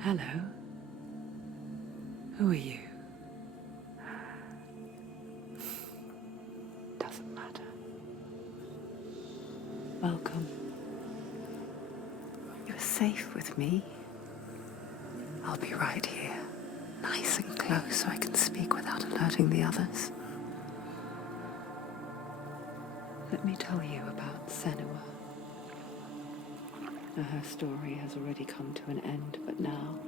Hello. Who are you? Doesn't matter. Welcome. You're safe with me. I'll be right here, nice and close so I can speak without alerting the others. Let me tell you about Senua. Now, her story has already come to an end, but now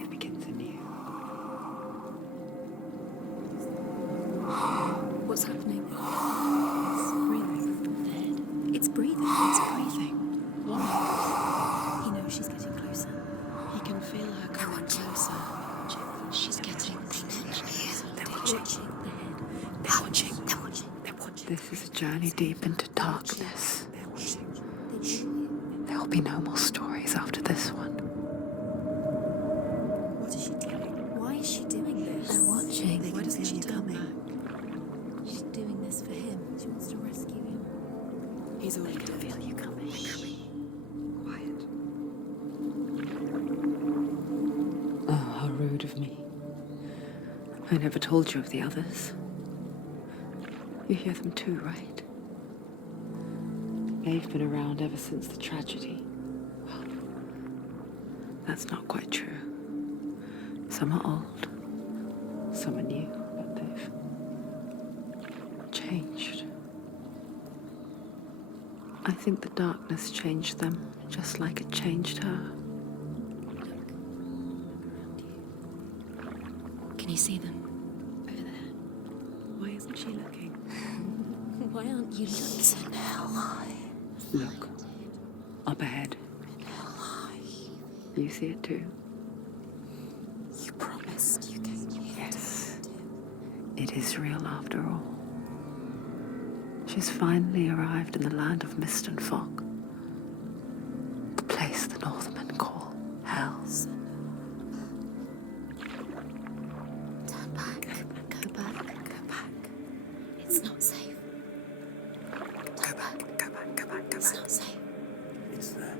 it begins anew. What's happening? It's breathing. Dead. It's breathing. It's breathing. What? He knows she's getting closer. He can feel her coming closer. She's getting closer. They're watching. They're watching. They're watching. They're watching. This is a journey deep into darkness. They're watching. There will be no more stories after this one. What is she doing? Why is she doing this? They're watching. Why doesn't she turn back? She's doing this for him. She wants to rescue him. He's already dead. Feel you coming. Quiet. Oh, how rude of me. I never told you of the others. You hear them too, right? They've been around ever since the tragedy. Well, that's not quite true. Some are old, some are new, but they've changed. I think the darkness changed them, just like it changed her. Can you see them? Over there. Why isn't she looking? Why aren't you looking? Look, up ahead. You see it too? You promised you came here. Yes. It is real after all. She's finally arrived in the land of mist and fog. The place the Northmen call Hell. Turn back. Go back. Go back. It's not safe. Go back, go back, go back, go It's back. not safe. It's them.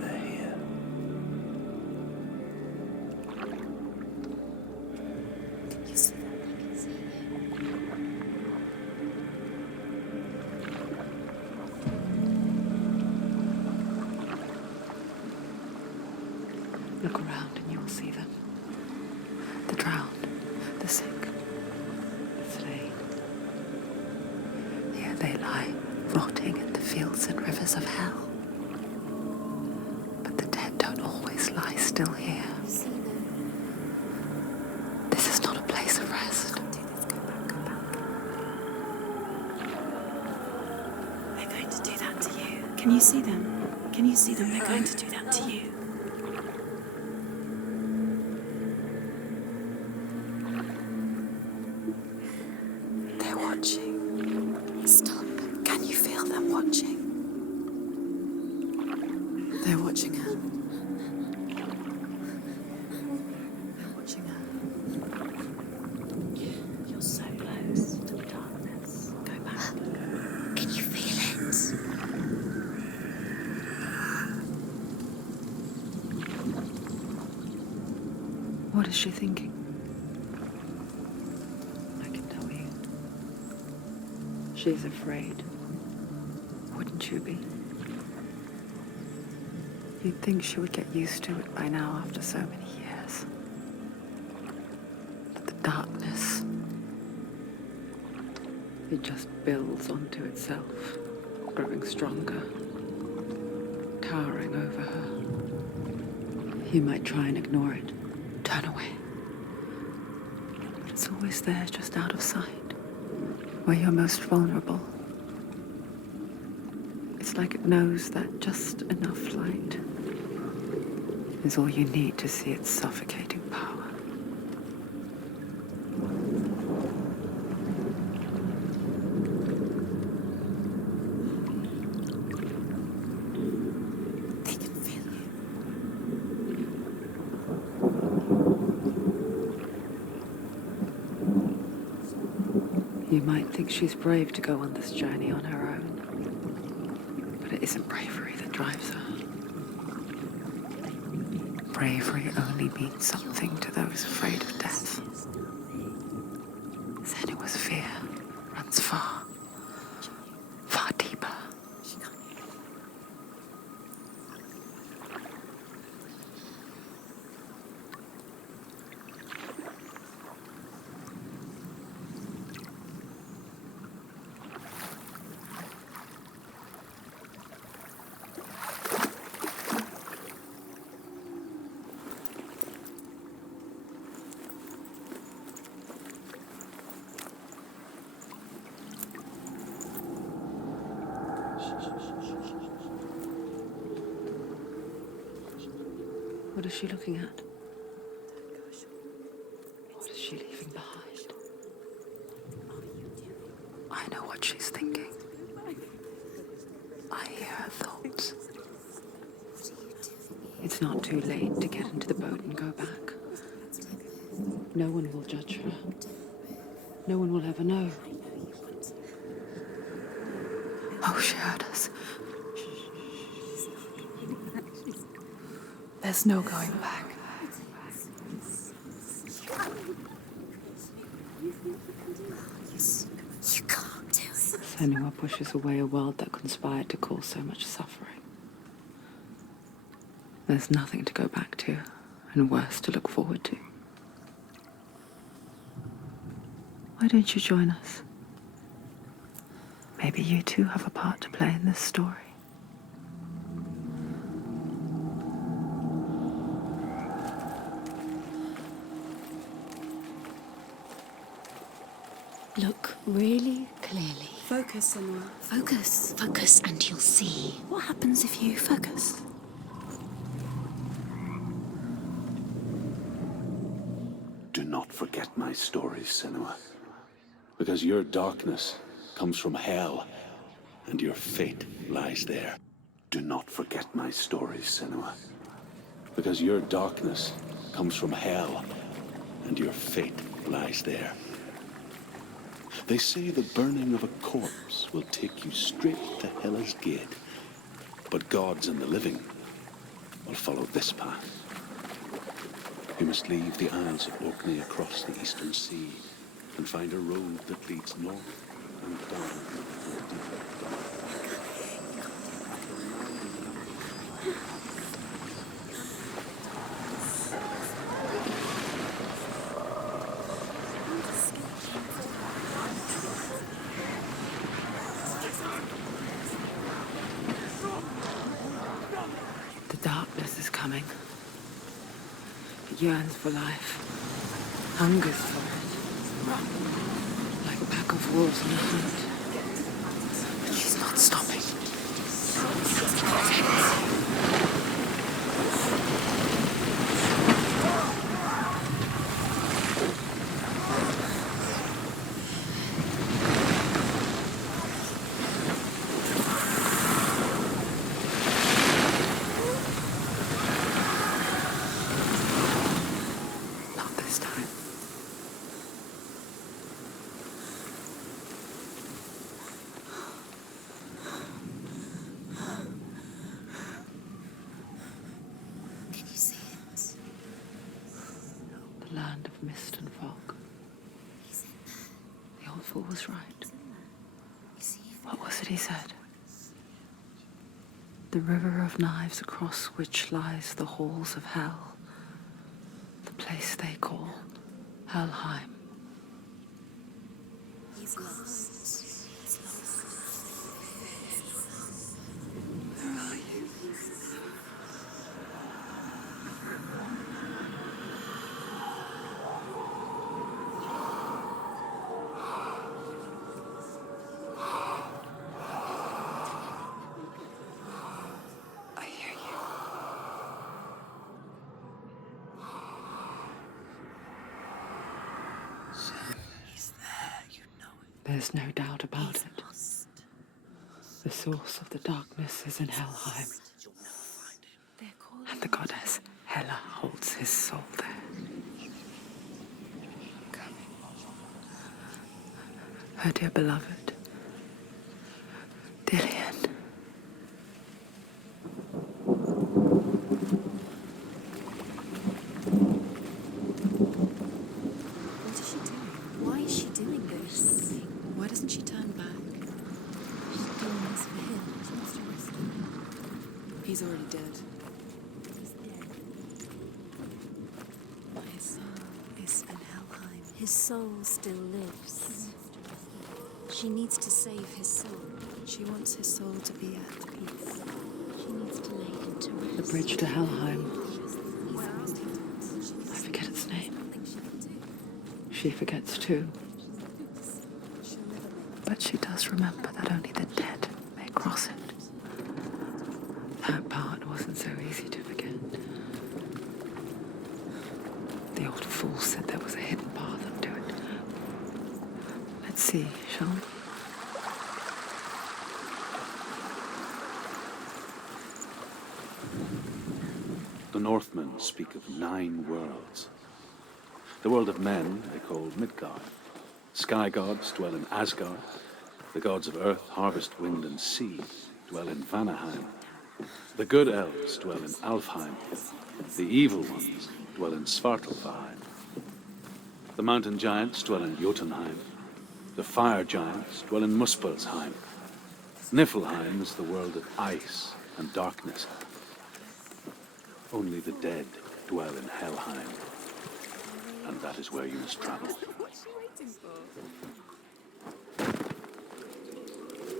They're here. You see them? I can see you. Look around and you'll see them. The drowned, the sick, the slain. Here they lie, rotting in the fields and rivers of hell. But the dead don't always lie still here. You see them? This is not a place of rest. Can't do this. Go back. Go back. They're going to do that to you. Can you see them? Can you see them? They're going to do that to you. They're watching. Stop. Can you feel them watching? They're watching her. They're watching her. You're so close to the darkness. Go back. Can you feel it? What is she thinking? I can tell you. She's afraid. Wouldn't you be? You'd think she would get used to it by now after so many years. But the darkness, it just builds onto itself, growing stronger, towering over her. You might try and ignore it, turn away. But it's always there, just out of sight, where you're most vulnerable. It's like it knows that just enough light is all you need to see its suffocating power. They can feel you. You might think she's brave to go on this journey on her own, but it isn't bravery that drives her. Bravery only means something to those afraid of death. Senua's fear runs far, far deeper. What is she looking at? What is she leaving behind? I know what she's thinking. I hear her thoughts. It's not too late to get into the boat and go back. No one will judge her. No one will ever know. Oh, she heard us. There's no going back. You can't do it. Senua pushes away a world that conspired to cause so much suffering. There's nothing to go back to, and worse to look forward to. Why don't you join us? Maybe you too have a part to play in this story. Look really clearly. Focus, Senua. Focus, focus, and you'll see. What happens if you focus? Do not forget my stories, Senua. Because your darkness comes from hell, and your fate lies there. Do not forget my stories, Senua. Because your darkness comes from hell, and your fate lies there. They say the burning of a corpse will take you straight to Hela's gate, but gods and the living will follow this path. You must leave the Isles of Orkney across the eastern sea and find a road that leads north and down. The darkness is coming. It yearns for life, hungers for it, like a pack of wolves on a hunt. But she's not stopping. Not this time. Can you see it? The land of mist and fog. He's in there. The old fool was right. You see? What was it he said? The river of knives across which lies the halls of hell. The place they call Helheim. He's lost. He's lost. Where are you? I hear you. He's there, you know it. There's no doubt about it. Lost. The source of the darkness is in Helheim, They're calling and the goddess Hela holds his soul there. her dear beloved, Dillian. What is she doing? Why is she doing this? Why doesn't she turn back? She's doing this for him. She wants to rescue him. He's already dead. He's dead. His soul is in Helheim. His soul still lives. She needs to save his soul. She wants his soul to be at peace. She needs to lay him to rest. The bridge to Helheim. I forget its name. She forgets too. But she does remember that only the dead may cross it. That part wasn't so easy to forget. The old fool said there was a hidden path up to it. Let's see, shall we? The Northmen speak of 9 worlds. The world of men they call Midgard. Sky gods dwell in Asgard. The gods of earth, harvest, wind, and sea dwell in Vanaheim. The good elves dwell in Alfheim. The evil ones dwell in Svartalfheim. The mountain giants dwell in Jotunheim. The fire giants dwell in Muspelheim. Niflheim is the world of ice and darkness. Only the dead dwell in Helheim. And that is where you must travel. What's she waiting for?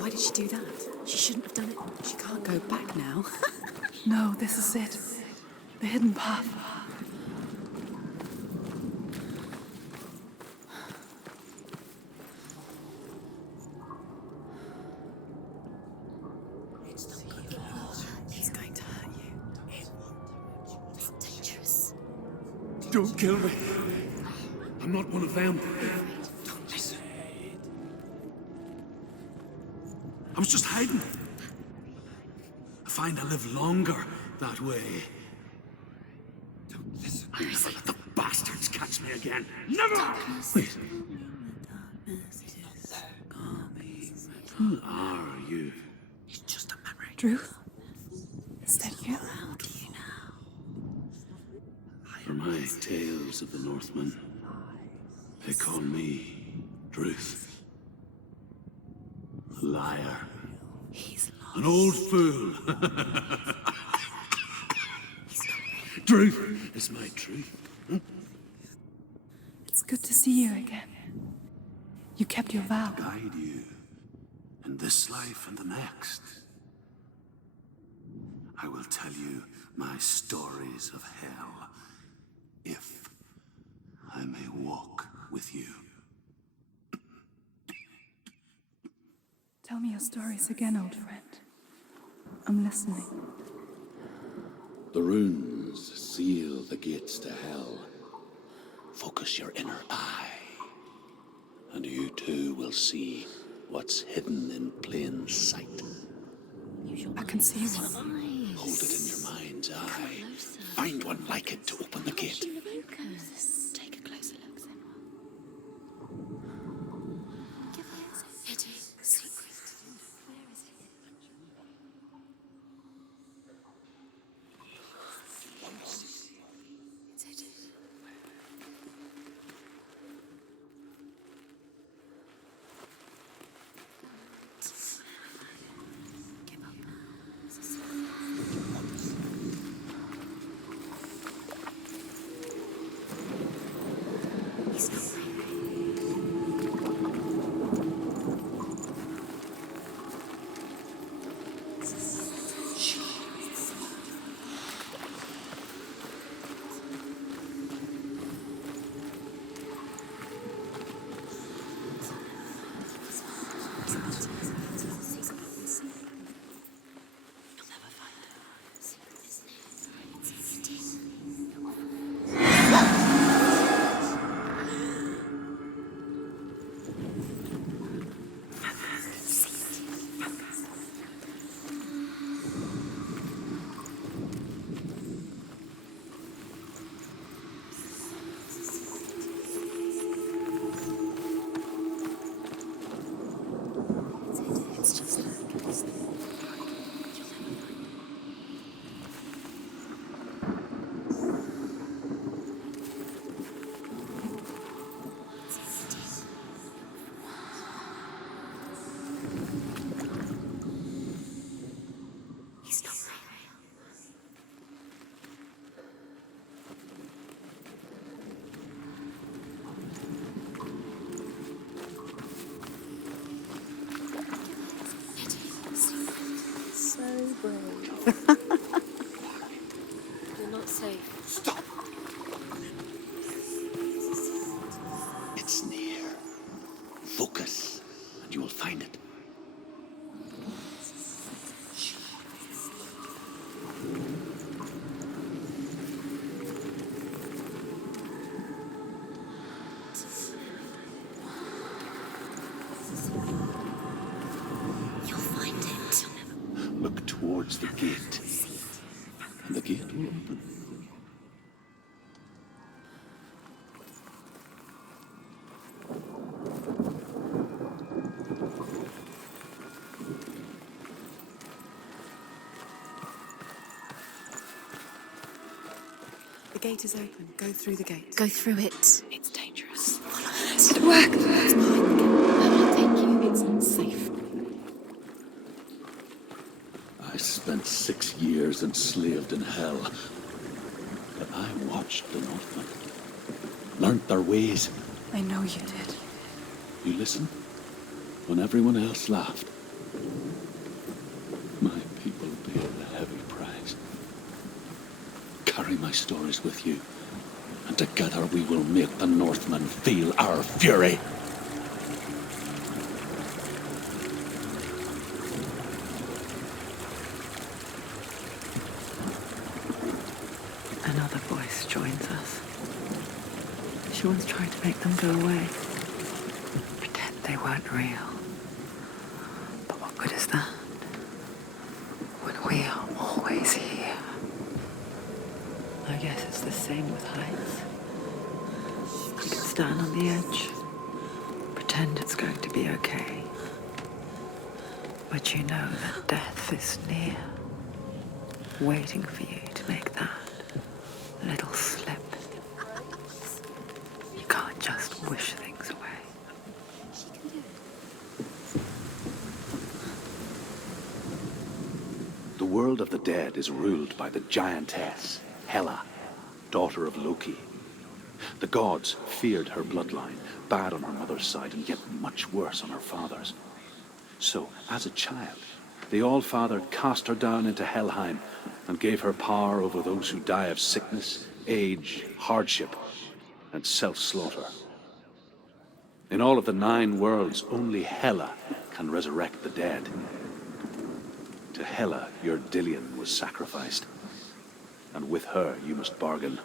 Why did she do that? She shouldn't have done it. She can't go back now. No, this is it. The hidden path. He's going to hurt you. It's dangerous. Don't kill me. I'm not one of them. Don't listen. I was just hiding. I find I live longer that way. Don't listen. I never let the bastards catch me again. Never! Wait. Who are you? It's just a memory. Drew? Is that you? How do you know? For my tales of the Northmen, they call me Druth. A liar. He's lost. An old fool. Truth is my truth. It's good to see you again. You kept your vow. Guide you in this life and the next. I will tell you my stories of hell, if I may walk with you. Tell me your stories again, old friend. I'm listening. The runes seal the gates to hell. Focus your inner eye, and you too will see what's hidden in plain sight. I can see one. Hold it in your mind's eye. Find one like it to open the gate. Take a closer look, Senua. Give us a hidden secret. Where is it? It's hidden. Give up. Focus, and you will find it. You'll find it. Look towards the gate, and the gate will open. The gate is open. Go through the gate. Go through it. It's dangerous. It worked. It's behind the gate. I'll take you. It's safe. I spent 6 years enslaved in hell, but I watched the Northmen, learnt their ways. I know you did. You listened when everyone else laughed. My people paid the heavy price. Carry my stories with you, and together we will make the Northmen feel our fury. Another voice joins us. She once tried to make them go away. Pretend they weren't real. But what good is that? When we are always here. I guess it's the same with heights. You can stand on the edge, pretend it's going to be okay. But you know that death is near, waiting for you to make that little slip. You can't just wish things away. The world of the dead is ruled by the giantess, Hela, daughter of Loki. The gods feared her bloodline, bad on her mother's side and yet much worse on her father's. So, as a child, the All-Father cast her down into Helheim and gave her power over those who die of sickness, age, hardship, and self-slaughter. In all of the 9 worlds, only Hela can resurrect the dead. To Hela, your Dillion was sacrificed, and with her you must bargain